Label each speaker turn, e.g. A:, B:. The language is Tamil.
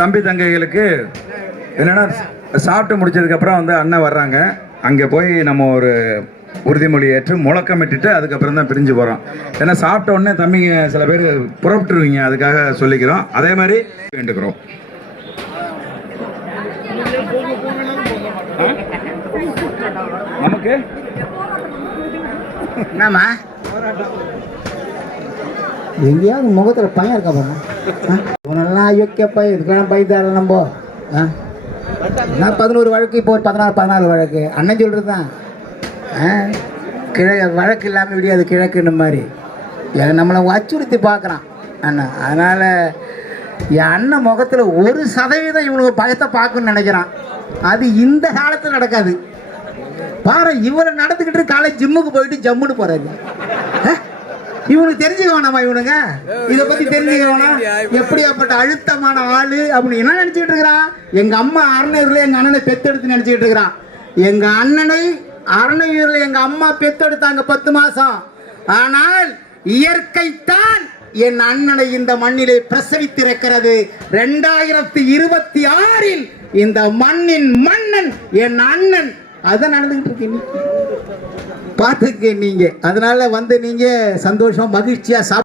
A: தம்பி தங்கைகளுக்கு என்னன்னா சாப்பிட்டு முடிச்சதுக்கப்புறம் வந்து அண்ணன் வர்றாங்க. அங்கே போய் நம்ம ஒரு உறுதிமொழி ஏற்று முழக்கமிட்டுட்டு அதுக்கப்புறம் தான் பிரிஞ்சு போகிறோம் ஏன்னா சாப்பிட்ட உடனே தம்பிங்க சில பேர் புறப்பட்டுருவீங்க அதுக்காக சொல்லிக்கிறோம். அதே மாதிரி வேண்டுக்கிறோம் நமக்கு?
B: என்னம்மா? எங்கேயாவது முகத்தில் பையன் இருக்கா பாருங்க இவனெல்லாம் ஐயோக்கியப்பா இதுக்கெல்லாம் பயந்தார நம்ம. ஆ? நான் பதினோரு வழக்கு இப்போ ஒரு பதினாறு பதினாறு வழக்கு. அண்ணன் சொல்கிறது தான் ஆ? கிழ வழக்கு இல்லாமல் விடியாது கிழக்குன்னு மாதிரி. நம்மளை அச்சுறுத்தி பார்க்குறான் அண்ணன் அதனால் என் அண்ணன் முகத்தில் ஒரு சதவீதம் இவனுக்கு பயத்தை பார்க்கணும்னு நினைக்கிறான். அது இந்த காலத்தில் நடக்காது. பாரு இவரை நடந்துக்கிட்டு காலை ஜிம்முக்கு போயிட்டு ஜம்முன்னு போகிறாரு இவனுக்கு தெரிஞ்சுக்க வேணாமா இவனுங்க? இதை பத்தி தெரிஞ்சுக்க வேணாம். எப்படியாப்பட்ட அழுத்தமான ஆளு அப்படின்னு என்ன நினைச்சிட்டு இருக்கிறான் எங்க அம்மா அறநூறுல எங்க அண்ணனை பெத்தெடுத்து நினைச்சிட்டு இருக்கிறான் எங்க அண்ணனை அறநூறுல எங்க அம்மா பெத்தெடுத்தாங்க பத்து மாசம். ஆனால் இயற்கை தான் என் அண்ணனை இந்த மண்ணிலே பிரசவித்திருக்கிறது. ரெண்டாயிரத்தி இருபத்தி ஆறில் இந்த மண்ணின் மன்னன் என் அண்ணன். அதான் நடந்துகிட்டு இருக்கீங்க பார்த்துக்க நீங்க. அதனால வந்து நீங்க சந்தோஷம் மகிழ்ச்சியா சாப்பிட்டு